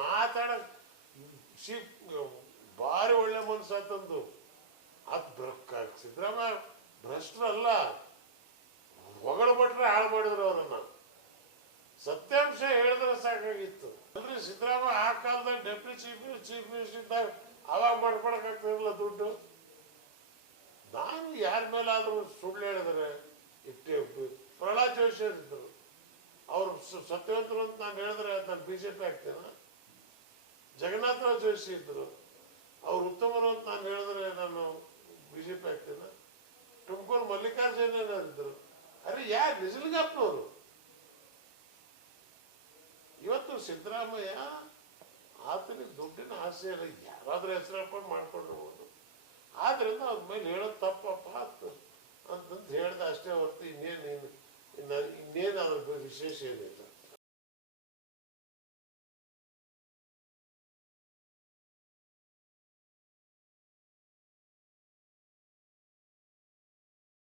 ಮಾತಾಡ ಭಾರಿ ಒಳ್ಳೆ ಮನಸ್ಸಾತಂದು ಅದು ಸಿದ್ದರಾಮಯ್ಯ ಭ್ರಷ್ಟರಲ್ಲ, ಹೊಗಳಬಿಟ್ರೆ ಹಾಳು ಮಾಡಿದ್ರು ಅವರನ್ನ. ಸತ್ಯಾಂಶ ಹೇಳಿದ್ರೆ ಸಾಕಾಗಿತ್ತು ಅಲ್ರಿ. ಸಿದ್ದರಾಮಯ್ಯ ಆ ಕಾಲದಲ್ಲಿ ಡೆಪ್ಯೂಟಿ ಚೀಫ್ ಮಿನಿಸ್ಟರ್ ಇದ್ದಾಗ ಅವಾಗ ಮಾಡ್ಕೊಳಕ್ಕಾಗ್ತಿರಲಿಲ್ಲ ದುಡ್ಡು. ನಾನು ಯಾರ ಮೇಲಾದರೂ ಸುಳ್ಳು ಹೇಳಿದ್ರೆ ಇಟ್ಟೆ. ಪ್ರಹ್ಲಾದ್ ಜೋಶಿ ಇದ್ರು, ಅವ್ರು ಸತ್ಯವಂತರು ಅಂತ ನಾನು ಹೇಳಿದ್ರೆ ನಾನು ಬಿಜೆಪಿ ಆಗ್ತೇನೆ. ಜಗನ್ನಾಥರಾವ್ ಜೋಶಿ ಇದ್ರು, ಅವ್ರು ಉತ್ತಮರು ಅಂತ ನಾನು ಹೇಳಿದ್ರೆ ನಾನು ಬಿಜೆಪಿ ಆಗ್ತೇನೆ. ತುಮಕೂರು ಮಲ್ಲಿಕಾರ್ಜುನ ಇದ್ರು. ಅರೆ ಯಾರು ನಿಜಲಿಂಗಪ್ಪನವರು. ಇವತ್ತು ಸಿದ್ದರಾಮಯ್ಯ ಆತನಿಗೆ ದುಡ್ಡಿನ ಆಸೆ ಇಲ್ಲ, ಯಾರಾದ್ರೂ ಹೆಸರು ಹಾಕೊಂಡು ಮಾಡ್ಕೊಂಡು ಹೋಗೋದು. ಆದ್ರಿಂದ ಅವ್ರ ಮೇಲೆ ಹೇಳೋದು ತಪ್ಪಪ್ಪ ಅಂತಂದು ಹೇಳ್ದೆ ಅಷ್ಟೇ ಹೊರತು ಇನ್ನೇನು ಅದ್ರ ವಿಶೇಷ ಏನಿಲ್ಲ.